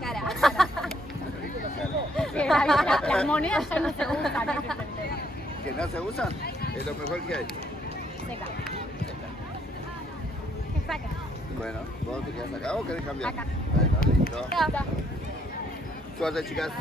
Cara. Las monedas ya no se usan. ¿Que no se usan? Es lo mejor que hay. Seca. ¿Qué saca? Bueno, ¿vos te quedás acá o querés cambiar? Acá. Bueno, listo. Ya. Suerte, chicas.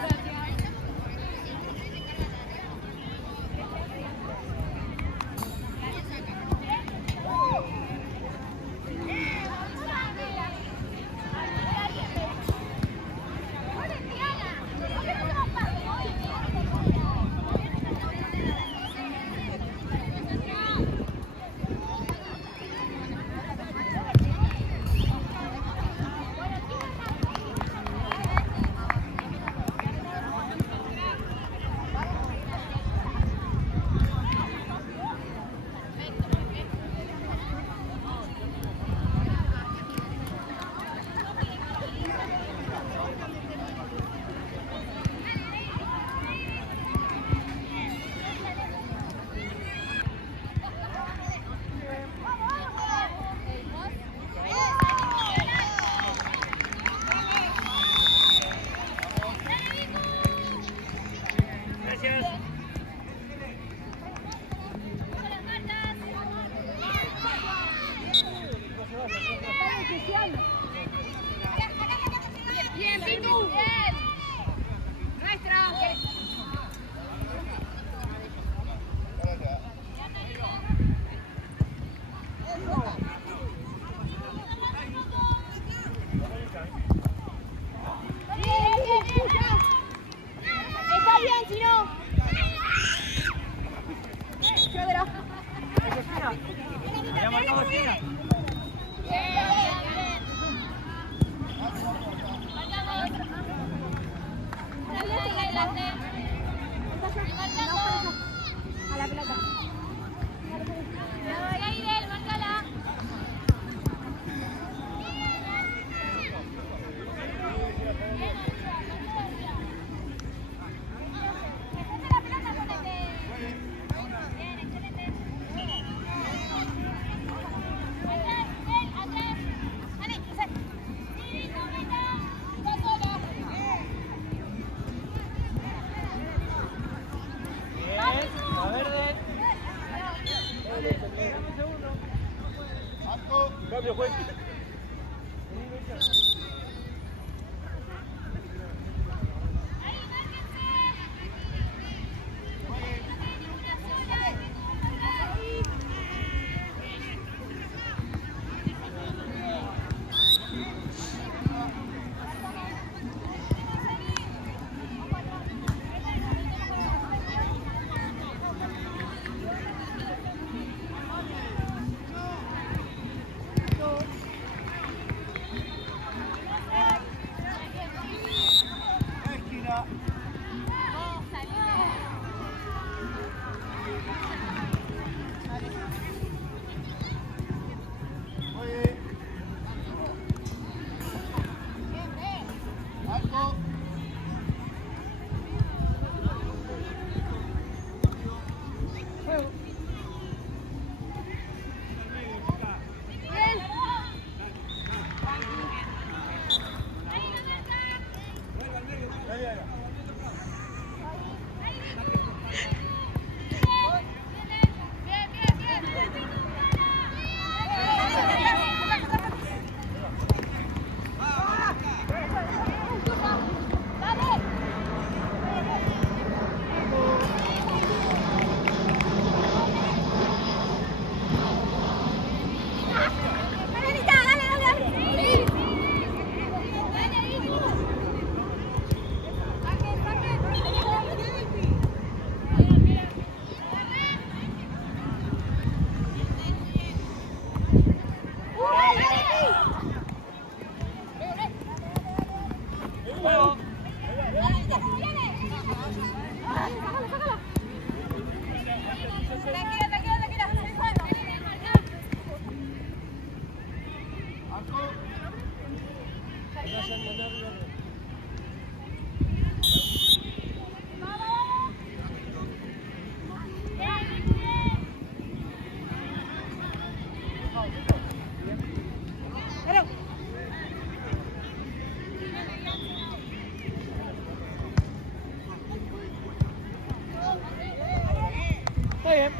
bien.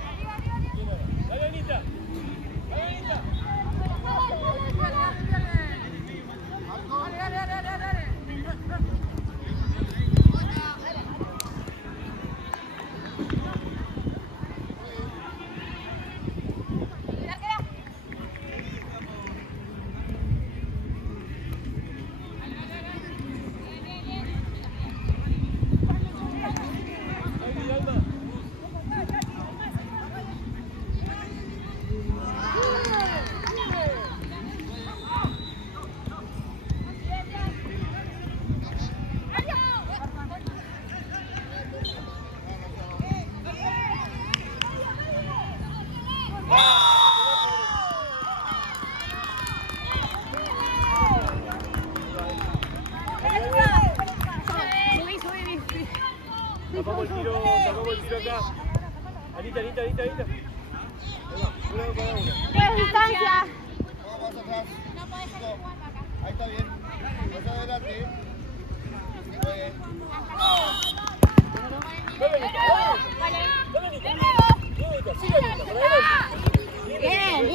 Dale, Anita. Dale, Anita. Tapamos el tiro acá. Anita. Ahí va, una para una. ¿Qué distancia? Vamos atrás. Ahí está bien. Más adelante. Muy bien. Dale, Anita. Sigue, Anita, para adelante. Bien.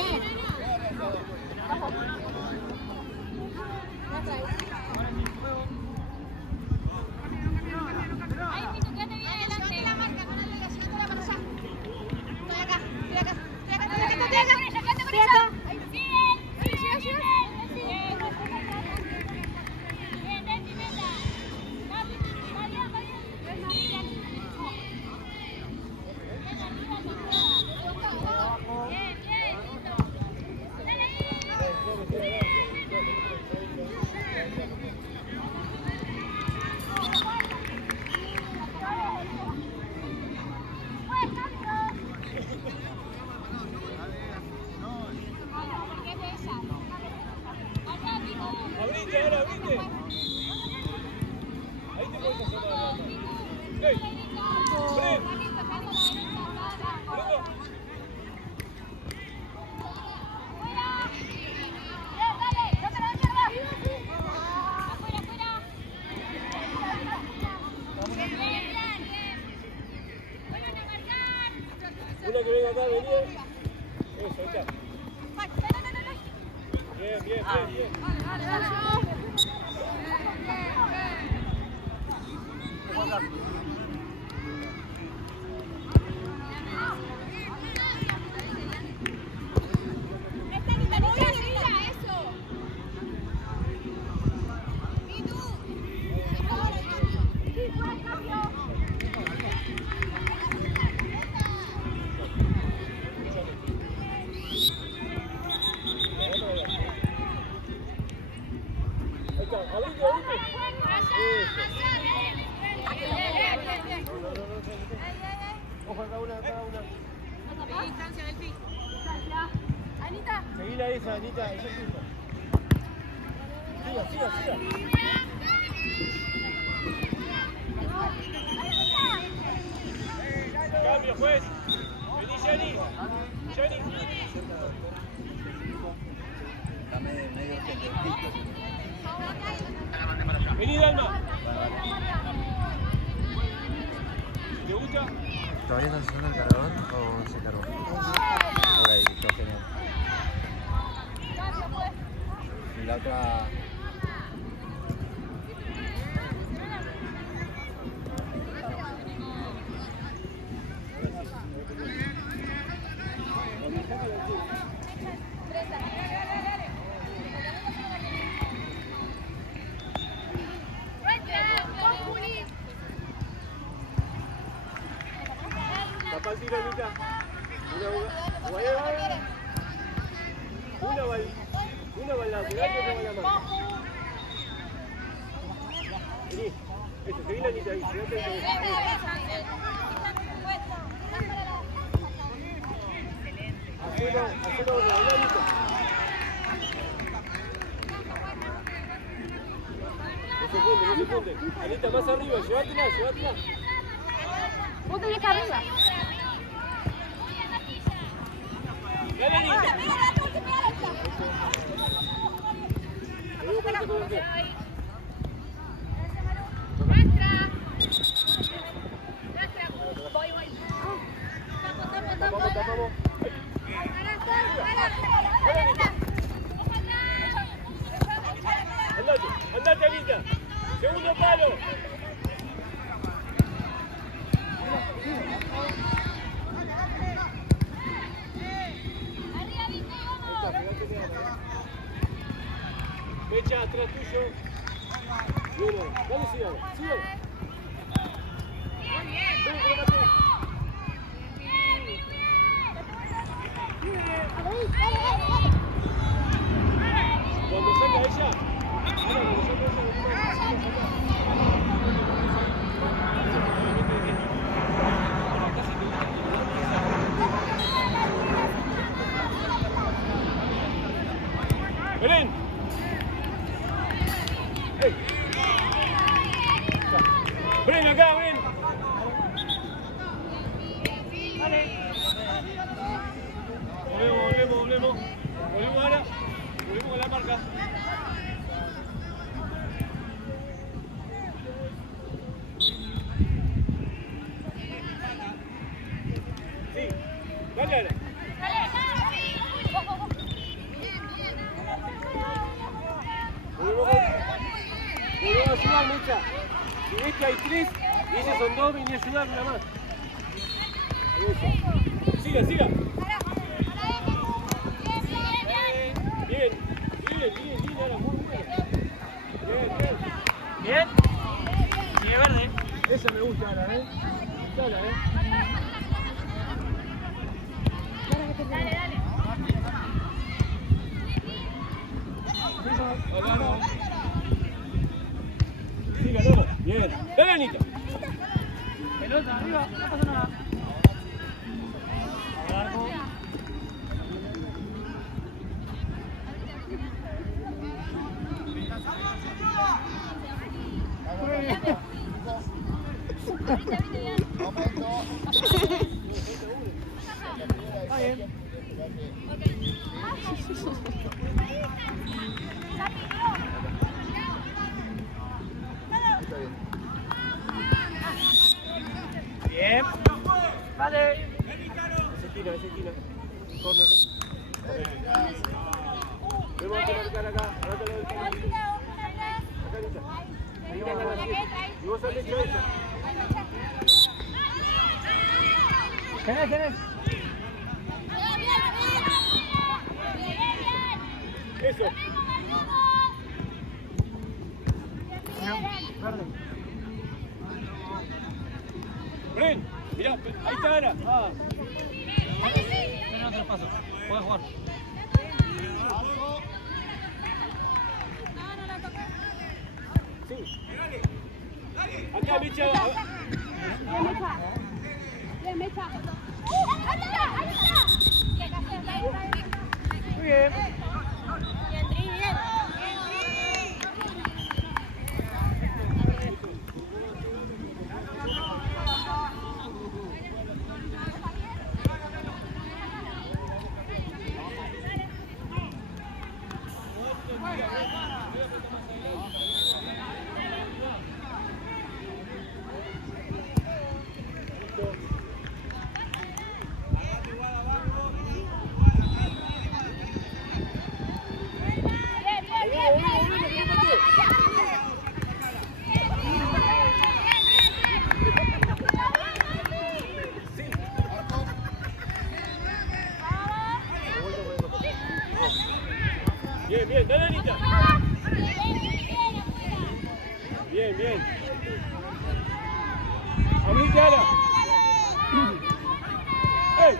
Abrite, ahora abrite. Ahí te puedes hacer la gana. ¡Ey! ¡Ven! Una que venga acá, vení. Eso, ahí está. Bien. Ojo, cada una. Distancia del piso. Anita. Seguila esa, Anita, esa es tuya. Siga. Cambio, juez. Vení, Jenny. Vení, Dalma. ¿Te gusta? ¿Todavía estás usando el cargador o se cargó? Ok, está genial. Y la otra... Tapa el tiro, Anita. Una va al lado, delante y otra va a la mano. Vení, eso, seguí la Anita ahí, quedate ahí. Hacelo otra, Anita. No se funde. Anita, más arriba, llévatela. Vos tenés que arriba. Dale, Anita. Voy. palo. Mecha atrás tuyo. Bueno, dale, sigamos. Ven, remate. Cuando saca ella, mira, cuando saca ella, Belén. Ven acá, ven. Volvemos. Volvemos ahora. Volvemos a la marca. Sí, dale ahora. Volvemos a ayudar, Mecha. Si ves que hay 3 y ellos son 2, vení a ayudar nada más. Eso. Siga. Bien. Ahora, muy bien. Bien. Sigue verde. Esa me gusta ahora, Dale, Dale. No. Siga, no. Bien. Dale, Anita. Pelota arriba, no pasa nada. Largo. Bien. Vale. Ese tira. Córner. Vemos que marcar acá. Acá, Anita. Ahí va a ganar 7. Y vos salés hecho ella. Tenés. Eso. Bren, mirá, ahí está Ana. Tiene otro paso. Puede jugar. Sí. Acá, Mecha. Bien, Mecha. Muy bien. Bien. Bien, dale, Anita. Bien. Abrite, Ana. ¡Ey!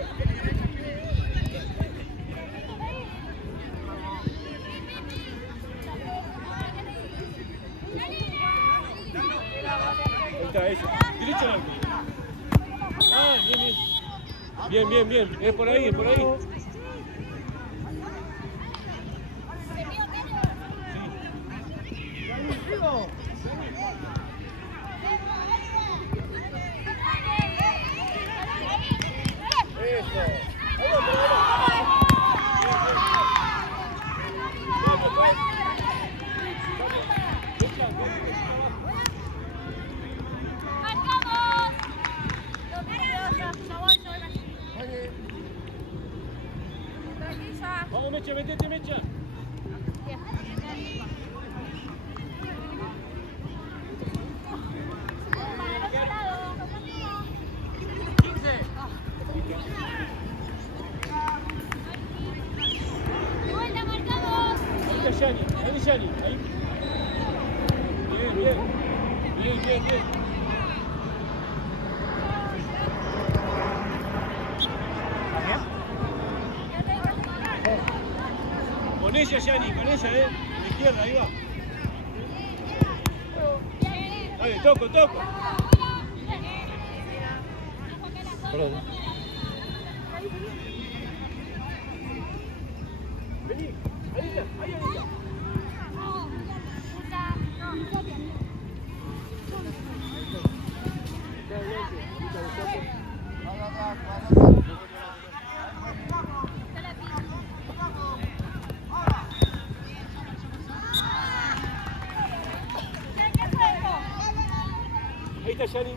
Ahí está, ese. Derecho al arco. Ah, bien. Es por ahí. Vamos, Mecha, metete, Mecha. ella, Yani, con ella, de izquierda, ahí va. Dale, toco. Perdón. Vení, ahí está. Ahí está Yani.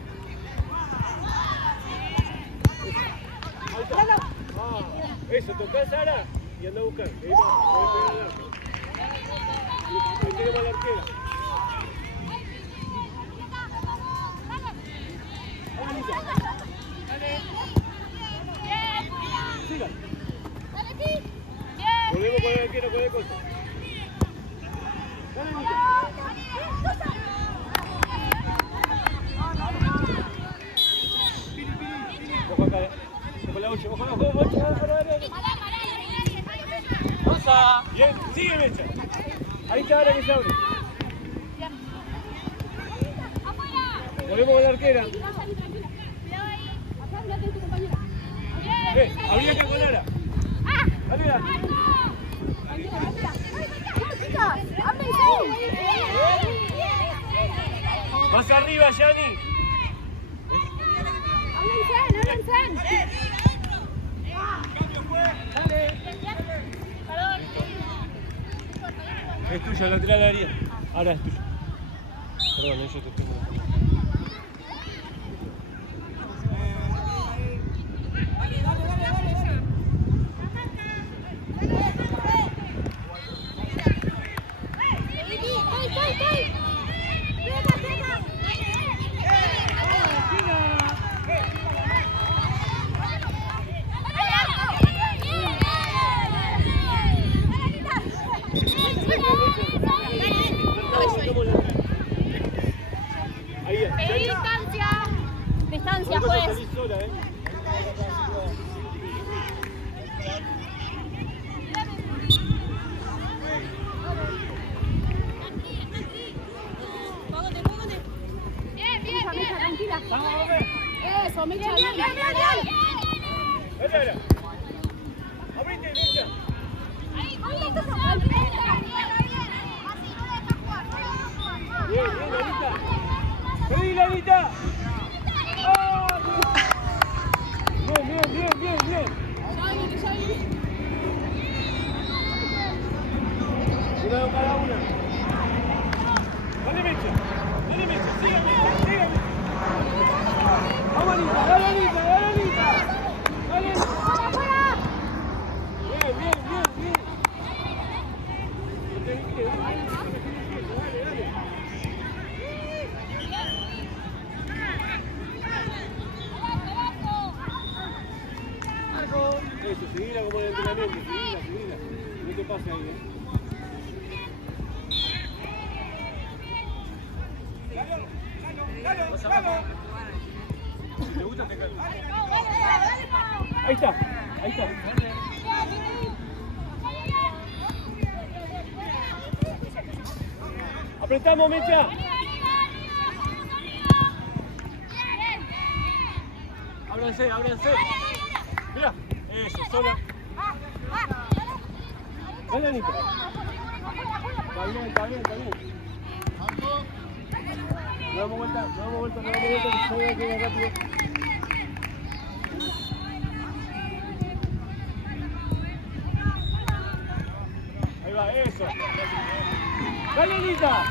Ahí está. Eso, tocá Sara y anda a buscar. Ahí va, voy a pegar al arco. Ahí tenemos a la arquera. Sigan. Volvemos con el arquero con el costo. Dale, Anita. Ojo acá, ojo la 8, ojo la 8, Pasa. Bien, sigue Mecha. Ahí está ahora que se abre. Volvemos con la arquera. Abrí acá con Lara. Dale, Lara. Más arriba, Yani. Es tuya, lateral área. Ahora es tuya. Perdón, yo te tengo. Distancia, juez. Salís sola, Bien, tranquila. Eso, Mecha, bien. Dale, Lara. Abrite, Mecha. Bien, Larita. ¡Vení, Larita! Bien. Una cada una. Dale, Mecha, sígame. Vamos, Anita, dale, Anita. Dale. Bien. Dale. Eso, seguila como en el entrenamiento, seguila. No te pases ahí, ¿Te gusta? Te calma. Ahí está. Apretamos, Mecha. Ábranse. Mira, eso, sola. Dale, Anita. Está bien. No damos vuelta, que se vaya que rápido. Ahí va, eso. Dale, Anita.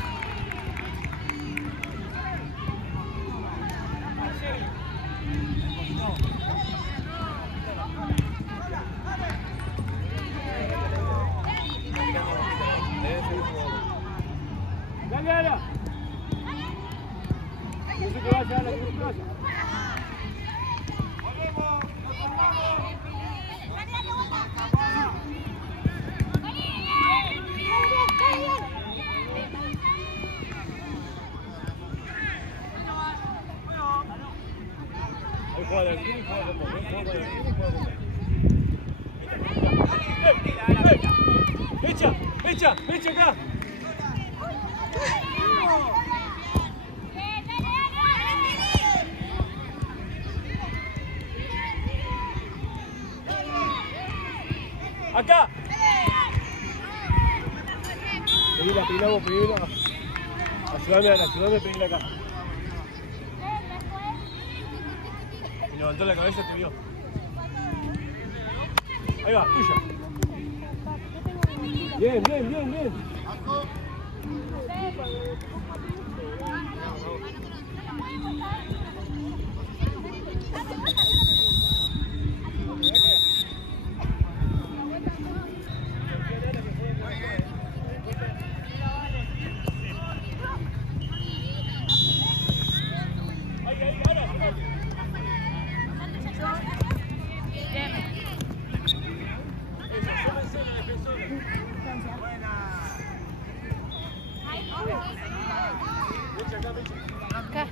Dale, Ara. No se te vaya, Ara, que no se vaya. Ahí juega de aquí, juega con vos, juega con el aquí, juega con vos. Mecha, mecha, mecha acá. Acá. Pedila, pedila vos, pedila. Ayúdame a pedirla acá. Y levantó la cabeza, te vio. Ahí va, tuya. Bien, bien, bien, bien. Arco. Acá.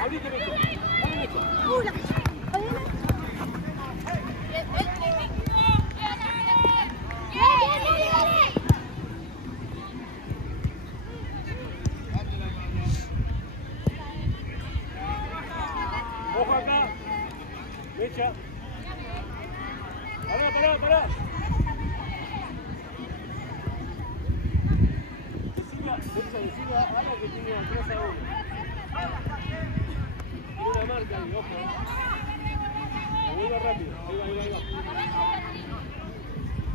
Abrite, mecha. Ojo acá. Mecha. Pará. Decile a Ana que tiene 3-1. Tiene una marca ahí, ojo. Vuelva rápido. Ahí va.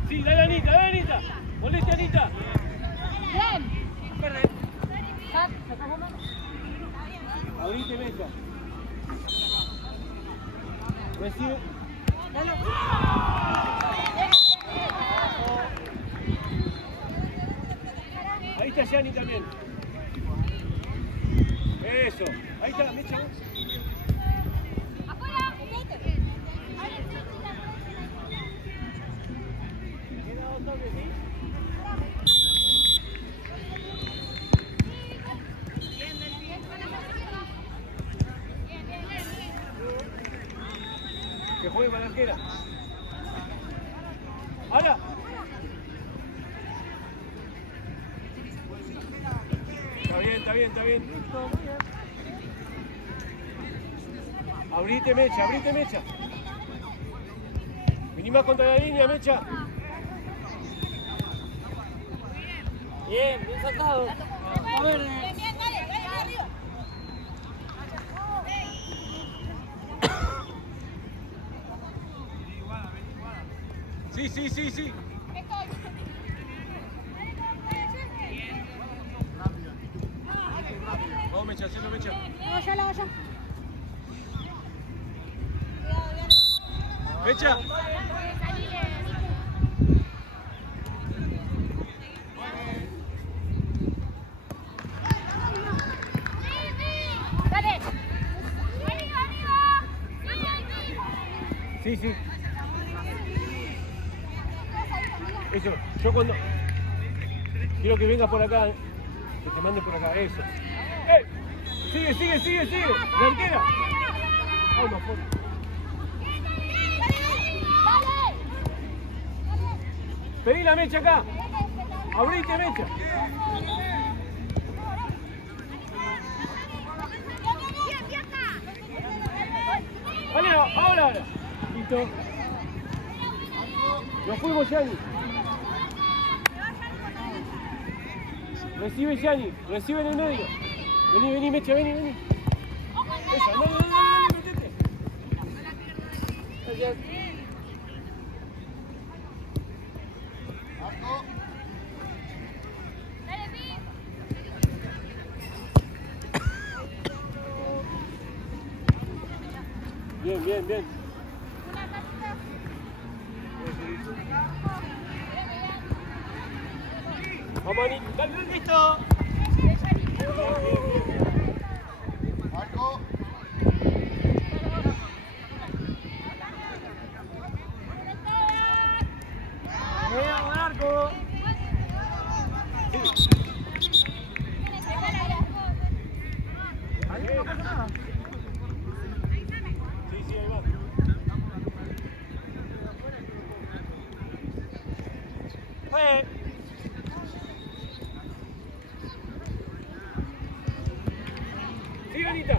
Sí, dale Anita. Moleste Anita. Bien. Abrite mecha. Recibe. Ahí está Yani también. Eso. Ahí está, mecha. Queda otro que sí. Que juegue para la arquera. ¡Ahora! Está bien. Listo, muy bien. Abrite mecha. Vení más contra la línea, mecha. Bien sacado. A ver. Sí. Vamos, mecha, hacelo, mecha. La olla. Mecha. Dale. Sí. Eso, yo cuando quiero que vengas por acá, que te mande por acá, eso. ¡Ey! Sigue, la arquera. Vamos, por. Pedí la mecha acá. Abrite mecha. Vale, ahora. Listo. Nos fuimos, Yani. Recibe Yani, recibe en el medio. Vení, mecha, vení. Eso, dale, metete. Gracias. Arco. Bien. Vamos, Ani. Dale, listo. Arco. Ahí no pasa nada. Sí, sí, ahí va. Sí, Anita.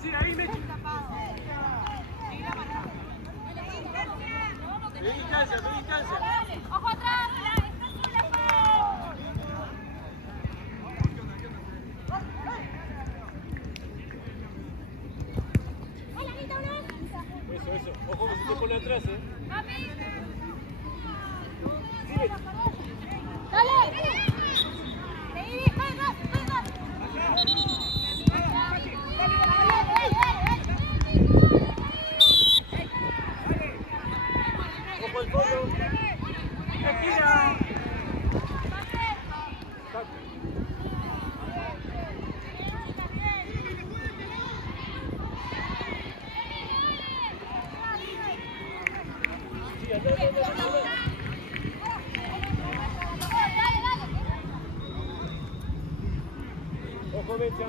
Sí, ahí, Mechi. Pedí distancia, pedí distancia. ¡Ojo atrás! Eso, eso. Ojo que se te pone atrás, Sí, Mechi. ¡Dale! ¡Seguí! ¡Juega! Ojo al fondo. Esquina. Sí, atrás. Ojo, Mecha.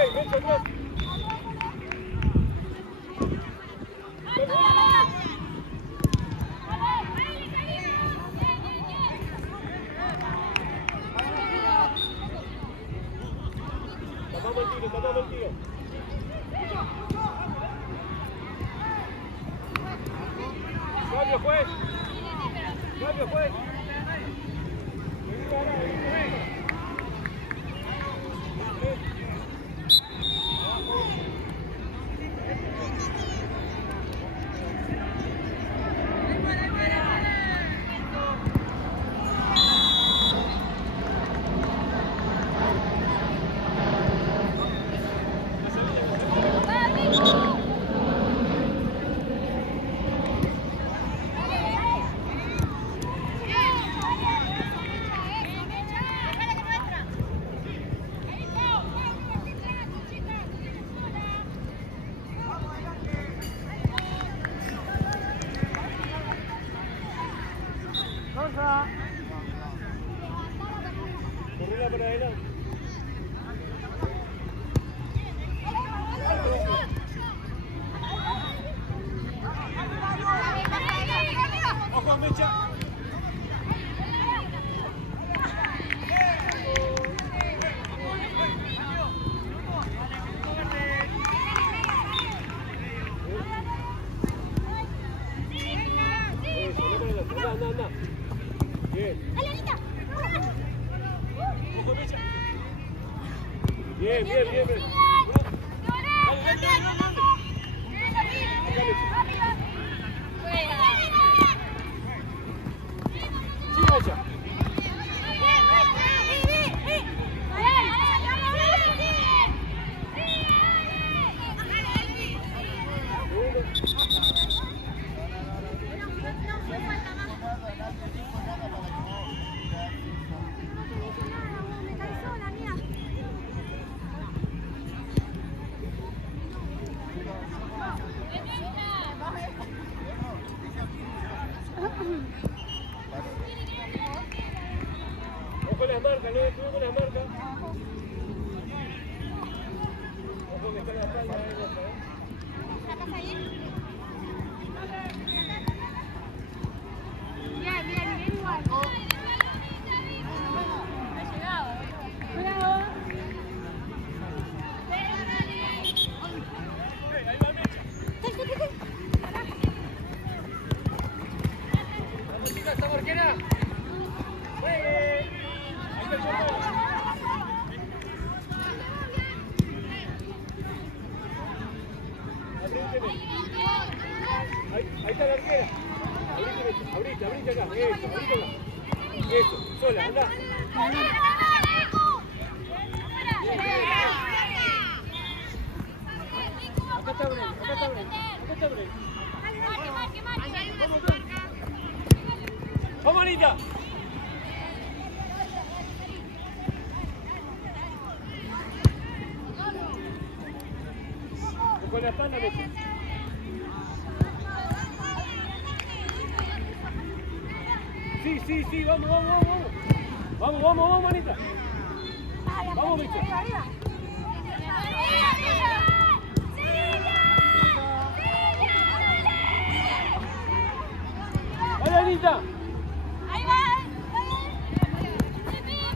¡Ey, Mecha atrás! Tapamos el tiro. Cambio, juez. Correla para adelante. Ojo, Mecha. Anda. Bien. Ojo, Mecha. Bien. Sí, Mecha. Ojo las marcas, no destruimos las marcas. Ojo que está en la espalda de Boca, Bien, igual. Ha llegado. Bravo. Ahí va Mecha. Vamos, chicas, esta morquera. ¡Juegue! Ahí está el chorro. Ahí está la arquera. Abrite acá. Eso, sola, andá. Acá está Bren. ¡Vamos, Anita! Con la espalda, Mecha. sí, vamos. Vamos, manita. Vamos, Mecha. ¡Vaya, Anita! Ahí va.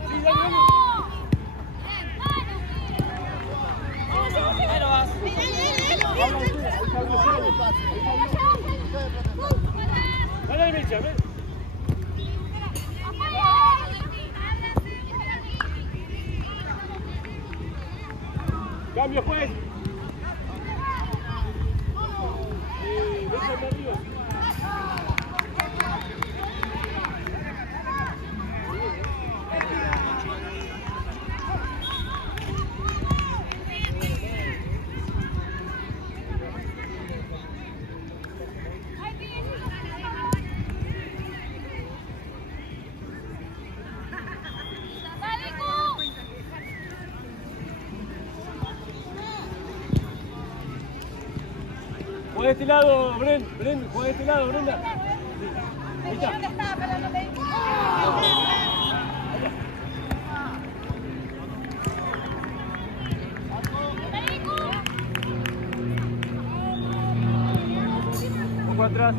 Sí, dale. Dale, Mecha, ven. Cambio, juez. Mecha para arriba. Juega de este lado, Brenda. Juega de este lado, Brenda. Ahí está. ¿Dónde está? Pero no me... Un poco atrás.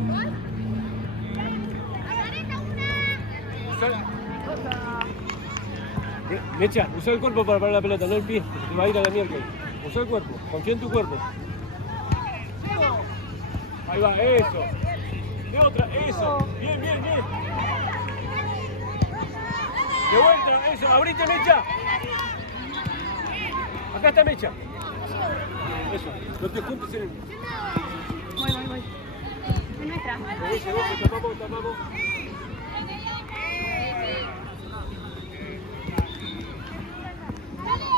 Mecha, usa el cuerpo para parar la pelota, no el pie, porque te va a ir a la mierda. Usa el cuerpo, confía en tu cuerpo. Ahí va, eso. De otra, eso. Bien. De vuelta, eso. Abrite, Mecha. Acá está Mecha. Eso, no te juntes en el... Voy. Es nuestra. Tapamos.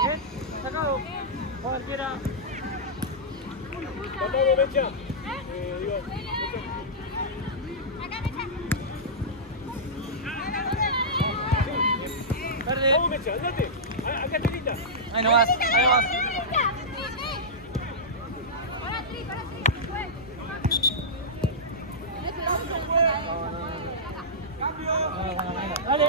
Bien, sacado. Cualquiera. Tapamos, Mecha. Verde. Vamos, Mecha, andate. Acá Terita. Ahí no vas. Dale.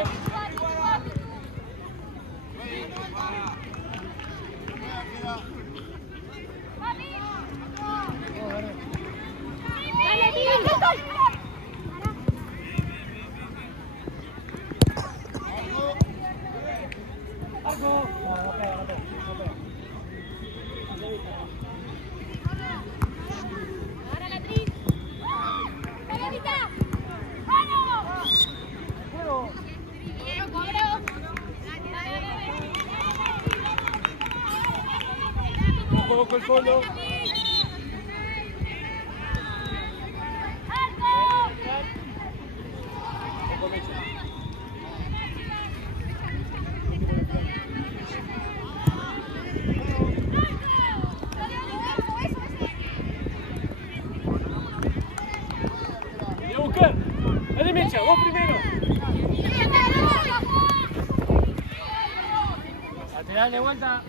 Juego con el fondo. Voy a buscar. Dale, Mecha, vos primero. Lateral de vuelta.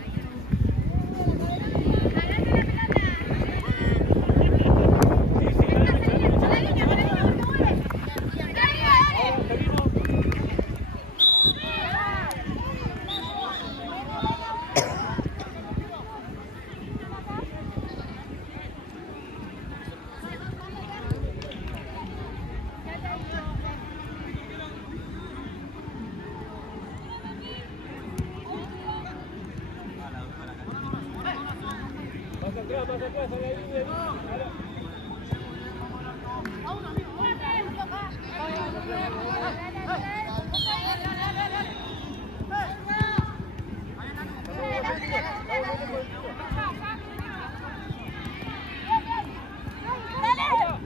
Más atrás, a la línea.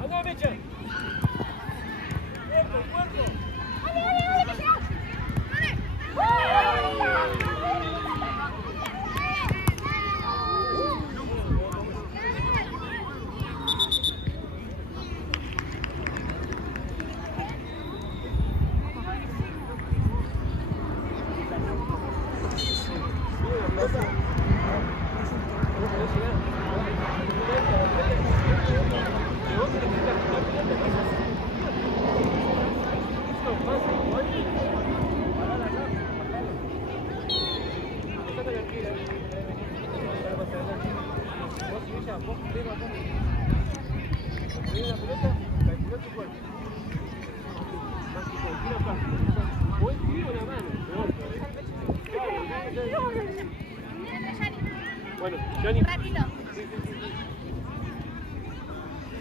Anda, Mecha. Cuerpo.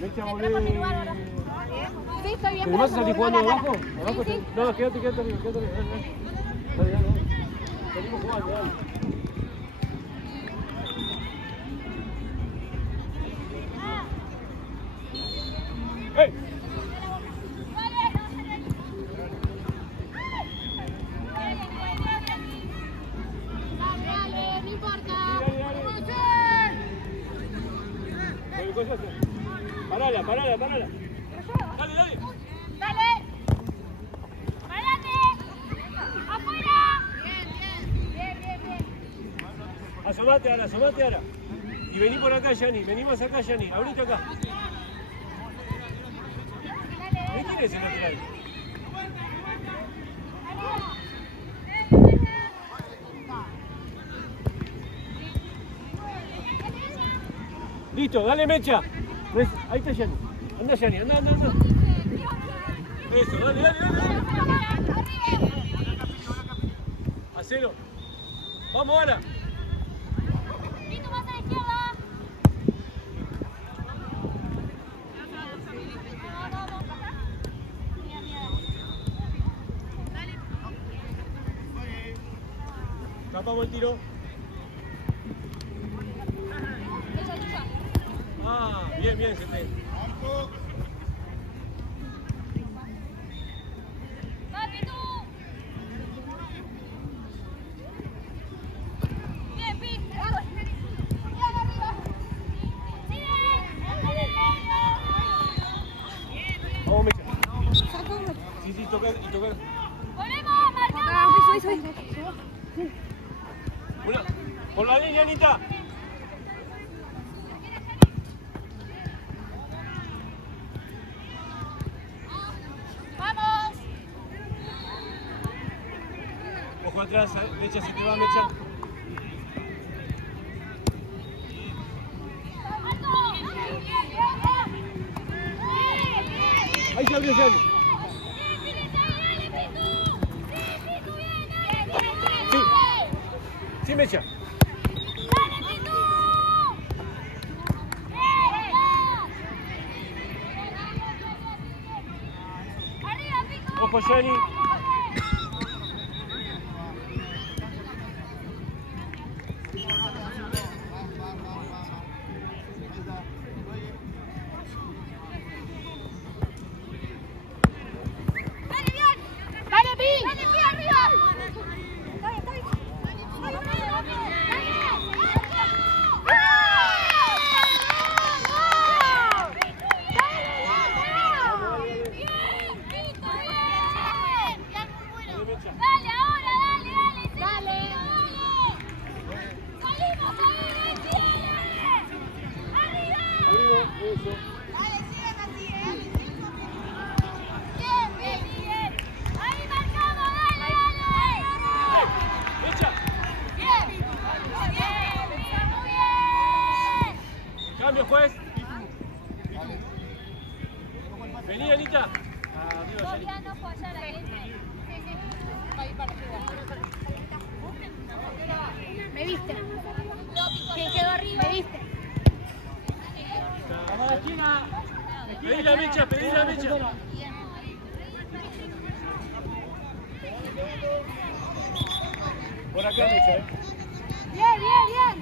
Mecha, Entré por mi lugar ahora. Sí, estoy bien. ¿Te vas a salir jugando abajo? Sí, sí. No, quédate arriba, quédate arriba. Dale, dale. Seguimos jugando, dale. ¡Ey! Dale, no importa. Parala. Dale. Dale. ¡Párate! ¡Afuera! Bien. Asomate ahora. Y vení por acá, Yani. Vení más acá, Yani. Abrite acá. ¿Quién es el lateral? Listo, dale Mecha. Ahí está Yani. Anda Yani, anda. Eso, dale. Hacelo. Vamos ahora. Vito, más a la izquierda. Tapamos el tiro. Ah, bien, Centeno. Marco. ¡Papi, tú! Bien, Pi. Vamos. Bien, arriba. ¡Sigue! Vamos, Mecha. Sí, tocar. ¡Volvemos! ¡Marcamos! Por la línea, Anita. ¡Vamos! Ojo atrás, Mecha, se te va, Mecha. Ahí se abrió Yani. Sí, Mecha. Ojo, Yani. ¡Dale, Pi! ¡Dale, Pi, arriba! ¡Está bien! Dale, ahora, dale. Salimos ahí, arriba. Abrimos, eso. Dale, siguen así, Bien. Ahí marcamos, dale. Mecha. Bien. Muy bien. Cambio, juez. Vení, Anita. Arriba, Yani. Ya no falla la gente. Sí. Va a ir para arriba. Me viste. ¿Quién quedó arriba? Me viste. Pedí la Mecha. Por acá, Mecha, Bien.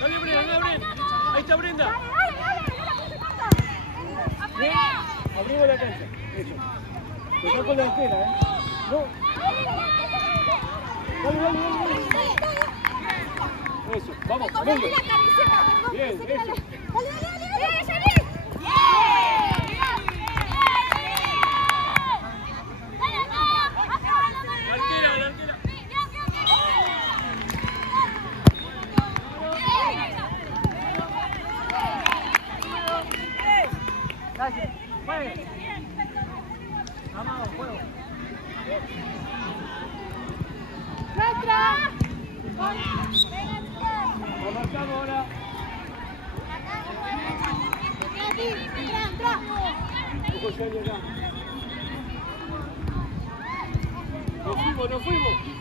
Dale, Brenda. Ahí está Brenda. Bien. Abrimos la cancha. Eso. Tocar con la antena, No. Dale. Eso. Vamos, medio. Bien, eso. La arquera. Gracias. Juegue. Vamos, juego. ¡Nuestra! Lo marcamos ahora. Ojo, Yani, acá. fuimos, nos fuimos.